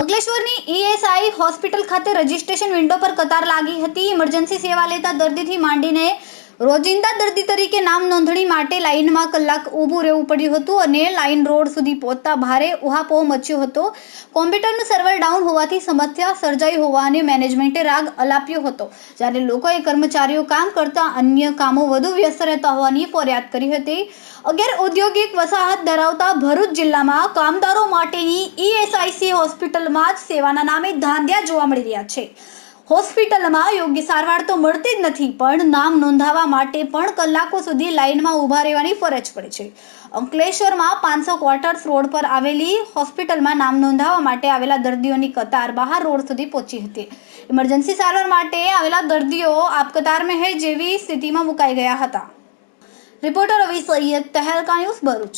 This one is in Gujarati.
અંકલેશ્વરની ઈએસઆઈ હોસ્પિટલ ખાતે રજીસ્ટ્રેશન વિન્ડો પર કતાર લાગી હતી. ઇમરજન્સી સેવા લેતા દર્દીથી માંડીને રોજિંદા દર્દી તરીકે નામ નોંધણી માટે લાઇનમાં કલાક ઊભું રહેવું પડ્યું હતું અને લાઇન રોડ સુધી પહોંચતા ભારે ઉહાપોહ મચ્યો હતો. કોમ્પ્યુટરનું સર્વર ડાઉન હોવાથી સમસ્યા સર્જાઈ હોવાને મેનેજમેન્ટે રાગ અલાપ્યો હતો. જ્યારે લોકોએ કર્મચારીઓ કામ કરતા અન્ય કામો વધુ વ્યસ્ત રહેતા હોવાની ફરિયાદ કરી હતી. અગિયાર ઔદ્યોગિક વસાહત ધરાવતા ભરૂચ જિલ્લામાં કામદારો માટેની ઈએસઆઈસી હોસ્પિટલમાં જ સેવાના નામે ધાંધ્યા જોવા મળી રહ્યા છે. હોસ્પિટલમાં યોગ્ય સારવાર તો મળતી જ નથી, પણ નામ નોંધાવવા માટે પણ કલાકો સુધી લાઇનમાં ઊભા રહેવાની ફરજ પડે છે. અંકલેશ્વરમાં પાંચસો ક્વાર્ટર્સ રોડ પર આવેલી હોસ્પિટલમાં નામ નોંધાવવા માટે આવેલા દર્દીઓની કતાર બહાર રોડ સુધી પહોંચી હતી. ઇમરજન્સી સારવાર માટે આવેલા દર્દીઓ આપ કતાર મેં હે જેવી સ્થિતિમાં મુકાઈ ગયા હતા. Reporter Ravi Saiyed Tehelka news Bharuch.